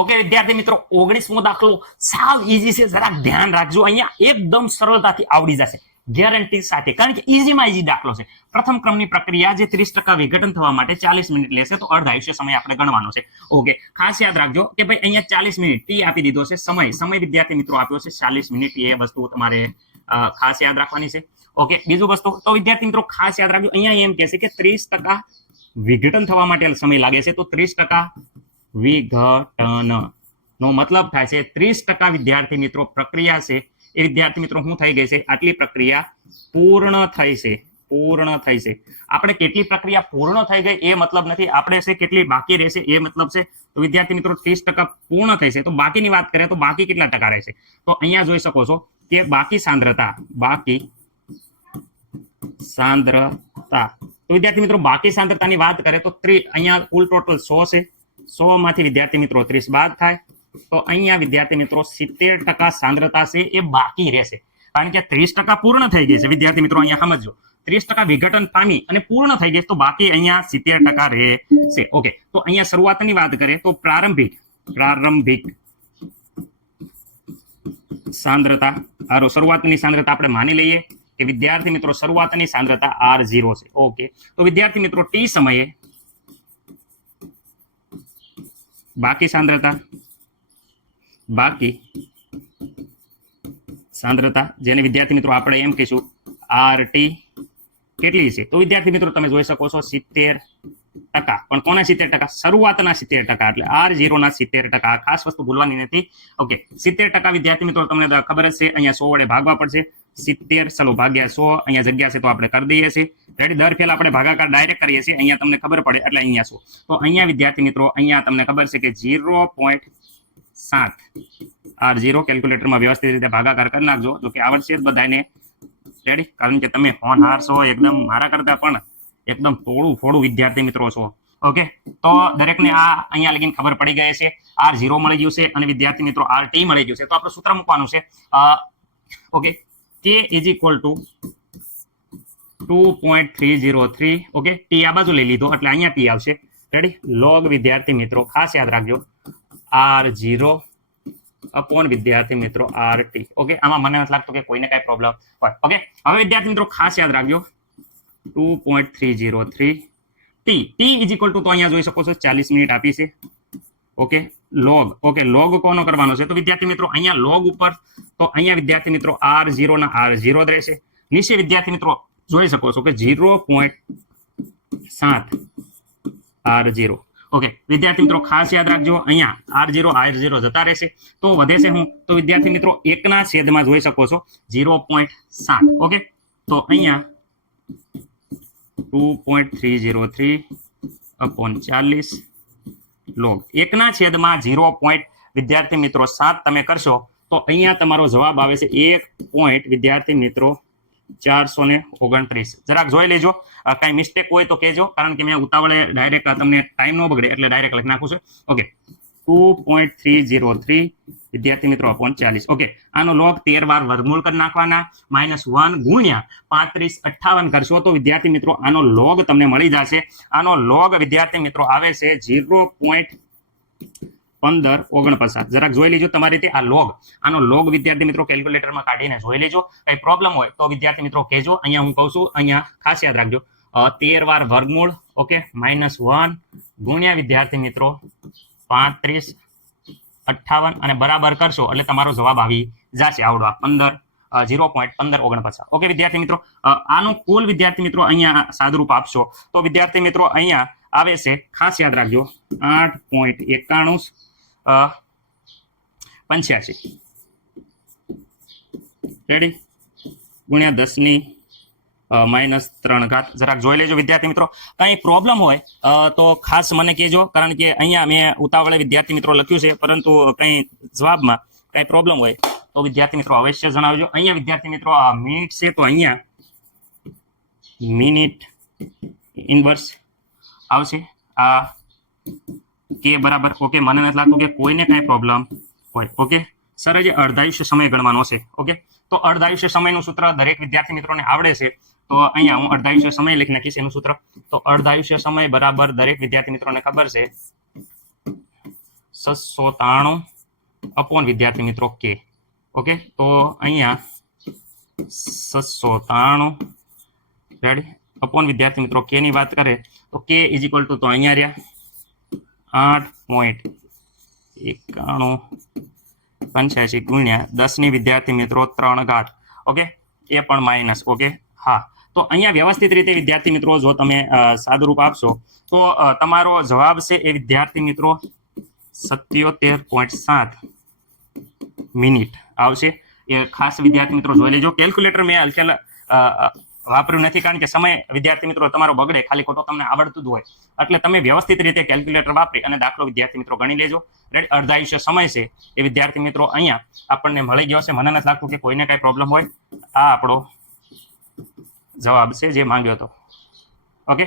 Okay વિદ્યાર્થી મિત્રો 19મો દાખલો સાવ ઈઝી છે, જરાક ધ્યાન રાખજો, અહીંયા એકદમ સરળતાથી આવડી જશે ગેરંટી સાથે, કારણ કે ઈઝીમાં ઈઝી દાખલો છે. પ્રથમ ક્રમની પ્રક્રિયા જે 30% વિઘટન થવા માટે 40 મિનિટ લેશે, તો અર્ધ આયુષ્ય સમય આપણે ગણવાનો છે. ઓકે, ખાસ યાદ રાખજો કે ભાઈ અહીંયા 40 મિનિટ ટી આપી દીધો છે, સમય વિદ્યાર્થી મિત્રો આપ્યો છે 40 મિનિટ, એ વસ્તુ તમારે ખાસ યાદ રાખવાની છે. ઓકે, બીજું વસ્તુ તો વિદ્યાર્થી મિત્રો ખાસ યાદ રાખજો, અહીંયા એમ કહે છે કે 30% વિઘટન થવા માટે સમય લાગે છે, તો 30% વિઘટન નો મતલબ થાય છે 30% વિદ્યાર્થી મિત્રો પ્રક્રિયા છે એ વિદ્યાર્થી મિત્રો શું થઈ ગઈ છે, આટલી પ્રક્રિયા પૂર્ણ થઈ છે. આપણે કેટલી પ્રક્રિયા પૂર્ણ થઈ ગઈ એ મતલબ નથી, આપણે છે કેટલી બાકી રહેશે એ મતલબ છે. તો વિદ્યાર્થી મિત્રો 30% પૂર્ણ થઈ છે, તો બાકીની વાત કરીએ તો બાકી કેટલા ટકા રહેશે, તો અહીંયા જોઈ શકો છો કે બાકી સાંદ્રતા તો વિદ્યાર્થી મિત્રો બાકી સાંદ્રતાની વાત કરીએ તો અહીંયા કુલ ટોટલ 100 છે, 100 માંથી વિદ્યાર્થી મિત્રો 30 બાદ થાય, તો અહીંયા વિદ્યાર્થી મિત્રો 70% સાંદ્રતા છે એ બાકી રહેશે, કારણ કે 30% પૂર્ણ થઈ ગઈ છે. વિદ્યાર્થી મિત્રો અહીંયા સમજો, 30% વિઘટન પામી અને પૂર્ણ થઈ ગઈ, તો બાકી અહીંયા 70% રહેશે. ઓકે, તો અહીંયા શરૂઆતની વાત કરીએ તો પ્રારંભિક સાંદ્રતા, શરૂઆતની સાંદ્રતા આપણે માની લઈએ કે વિદ્યાર્થી મિત્રો શરૂઆતની સાંદ્રતા R0 છે. ઓકે, તો વિદ્યાર્થી મિત્રો ટી સમયે બાકી સાંદ્રતા જેને વિદ્યાર્થી મિત્રો આપણે એમ કહીશું RT કેટલી છે, તો વિદ્યાર્થી મિત્રો તમે જોઈ શકો છો 70%. પણ કોના 70%? શરૂઆતના 70%, એટલે R0 ના 70%. ખાસ વસ્તુ ભૂલવાની નથી. ઓકે, 70% વિદ્યાર્થી મિત્રો તમને ખબર જ છે, અહીંયા 100 વડે ભાગવા પડશે. 70 ચલો ભાગ્યા 100, અહીંયા જગ્યા છે તો આપણે કરી દઈએ છીએ. રેડી, દર ફેલ આપણે ભાગાકાર ડાયરેક્ટ કરીએ છીએ, અહીંયા તમને ખબર પડે એટલે અહીંયા 100. તો અહીંયા વિદ્યાર્થી મિત્રો અહીંયા તમને ખબર છે કે 0.7 R0 કેલ્ક્યુલેટરમાં વ્યવસ્થિત રીતે ભાગાકાર કરી નાખજો, જો કે આવડશે જ બધાને. રેડી, કારણ કે તમે હોનહાર છો, એકદમ મારા કરતા પણ એકદમ થોડું વિદ્યાર્થી મિત્રો છો. ઓકે, તો દરેકને આ અહીંયા લગીને ખબર પડી ગઈ છે, R0 મળી ગયું છે અને વિદ્યાર્થી મિત્રો RT મળી ગયું છે. તો આપણે સૂત્ર મૂકવાનું છે. Okay, K is equal to 2.303. Okay, T આ બાજુ લઈ લીધો એટલે અહીંયા ટી આવશે. રેડી, લોગ વિદ્યાર્થી મિત્રો ખાસ યાદ રાખજો R0 અપોન વિદ્યાર્થી મિત્રો RT. ઓકે, આમાં મને નથી લાગતું કે કોઈને કઈ પ્રોબ્લેમ હોય. ઓકે, હવે વિદ્યાર્થી મિત્રો ખાસ યાદ રાખજો 2.303 ટી ઇઝ ઇક્વલ ટુ, તો અહીંયા જોઈ શકો છો 40 મિનિટ આપી છે. ઓકે, લોગ કોનો કરવાનો છે, તો વિદ્યાર્થી મિત્રો અહીંયા લોગ ઉપર, તો અહીંયા વિદ્યાર્થી મિત્રો R0 ના R0 જ રહેશે. નીચે વિદ્યાર્થી મિત્રો જોઈ શકો છો કે 0.7 R0. ઓકે, વિદ્યાર્થી મિત્રો ખાસ યાદ રાખજો અહીંયા R0 જતા રહેશે, તો વધે છે હું, તો વિદ્યાર્થી મિત્રો 1/છેદમાં જોઈ શકો છો 0.7. ઓકે, તો અહીંયા 2.303 અપોન 40 લોગ 1/છેદમાં 0. વિદ્યાર્થી મિત્રો 7 તમે કરશો તો અહીંયા તમારો જવાબ આવે છે 1. વિદ્યાર્થી મિત્રો 429. જરાક જોઈ લેજો, કઈ મિસ્ટેક હોય તો કહેજો, કારણ કે મેં ઉતાવળે ડાયરેક્ટ તમને ટાઈમ ન બગડે એટલે ડાયરેક્ટ લખી નાખું છું. ઓકે, 2.303 વિદ્યાર્થી મિત્રો અપોન 40. ઓકે, આનો લોગ 13 વાર વર્ગમૂળ કરી નાખવાના, -1 ગુણ્યા 3558 કરશો તો વિદ્યાર્થી મિત્રો આનો લોગ તમને મળી જશે. આનો લોગ વિદ્યાર્થી મિત્રો આવે છે 0.1549. જરાક જોઈ લેજો તમારી રીતે આનો લોગ વિદ્યાર્થી મિત્રો કેલ્ક્યુલેટરમાં કાઢીને જોઈ લેજો. કઈ પ્રોબ્લેમ હોય તો વિદ્યાર્થી મિત્રો કહેજો. અહીંયા હું કહું છું, અહીંયા ખાસ યાદ રાખજો 13 વાર વર્ગમૂળ. ઓકે, -1 ગુણ્યા વિદ્યાર્થી મિત્રો 3558 અને બરાબર કરશો એટલે તમારો જવાબ આવી જશે આવડો 0.1549. ઓકે વિદ્યાર્થી મિત્રો, આનું કુલ વિદ્યાર્થી મિત્રો અહીંયા સાદુરૂપ આપશો તો વિદ્યાર્થી મિત્રો અહીંયા આવે છે, ખાસ યાદ રાખજો 8.9185. રેડી, ગુણ્યા 10⁻³ જરાક જોઈ લેજો વિદ્યાર્થી મિત્રો. કઈ પ્રોબ્લેમ હોય તો ખાસ મને કહેજો, કારણ કે અહીંયા મેં ઉતાવળે વિદ્યાર્થી મિત્રો લખ્યું છે, પરંતુ કઈ જવાબમાં કઈ પ્રોબ્લેમ હોય તો વિદ્યાર્થી મિત્રો અવશ્ય જણાવજો. અહીંયા વિદ્યાર્થી મિત્રો મિનિટ છે, તો અહીંયા મિનિટ ઇનવર્સ આવશે આ કે બરાબર. ઓકે, મને નથી લાગતું કે કોઈને કઈ પ્રોબ્લેમ હોય. ઓકે, સર જે અર્ધાયુષ્ય સમય ગણવાનો છે. ઓકે, તો અર્ધાયુષ્ય સમયનું સૂત્ર દરેક વિદ્યાર્થી મિત્રોને આવડે છે, તો અહીંયા હું અર્ધાયુષ્ય સમય લખી નાખીશ એનું સૂત્ર. તો અર્ધાયુષ્ય સમય બરાબર દરેક વિદ્યાર્થી મિત્રોને ખબર છે 693 અપોન વિદ્યાર્થી મિત્રો કે. ઓકે, તો અહીંયા 693 રેડી અપોન વિદ્યાર્થી મિત્રો કે ની વાત કરે તો કે ઇઝ ઇક્વલ ટુ, તો અહીંયા રહ્યા 8.9185 ગુણ્યા 10 ની વિદ્યાર્થી મિત્રો 3 ઘાત. ઓકે, એ પણ માઇનસ. ઓકે, હા, તો અહીંયા વ્યવસ્થિત રીતે વિદ્યાર્થી મિત્રો જો તમે સાદુરૂપ આપશો તો તમારો જવાબ છે એ વિદ્યાર્થી મિત્રો 77.7 મિનિટ આવશે. એ ખાસ વિદ્યાર્થી મિત્રો જોઈ લેજો. કેલ્ક્યુલેટર મેં હલચલ વાપર્યું નથી, કારણ કે સમય વિદ્યાર્થી મિત્રો તમારો બગડે, ખાલી ખોટો તમને આવડતું જ હોય, એટલે તમે વ્યવસ્થિત રીતે કેલ્ક્યુલેટર વાપરી અને દાખલો વિદ્યાર્થી મિત્રો ગણી લેજો. રેડી, અર્ધાયુષ્ય સમય છે એ વિદ્યાર્થી મિત્રો અહીંયા આપણને મળી ગયો છે. મને નથી લાગતું કે કોઈને કાંઈ પ્રોબ્લેમ હોય. આ આપણો જવાબ છે જે માંગ્યો હતો. ઓકે.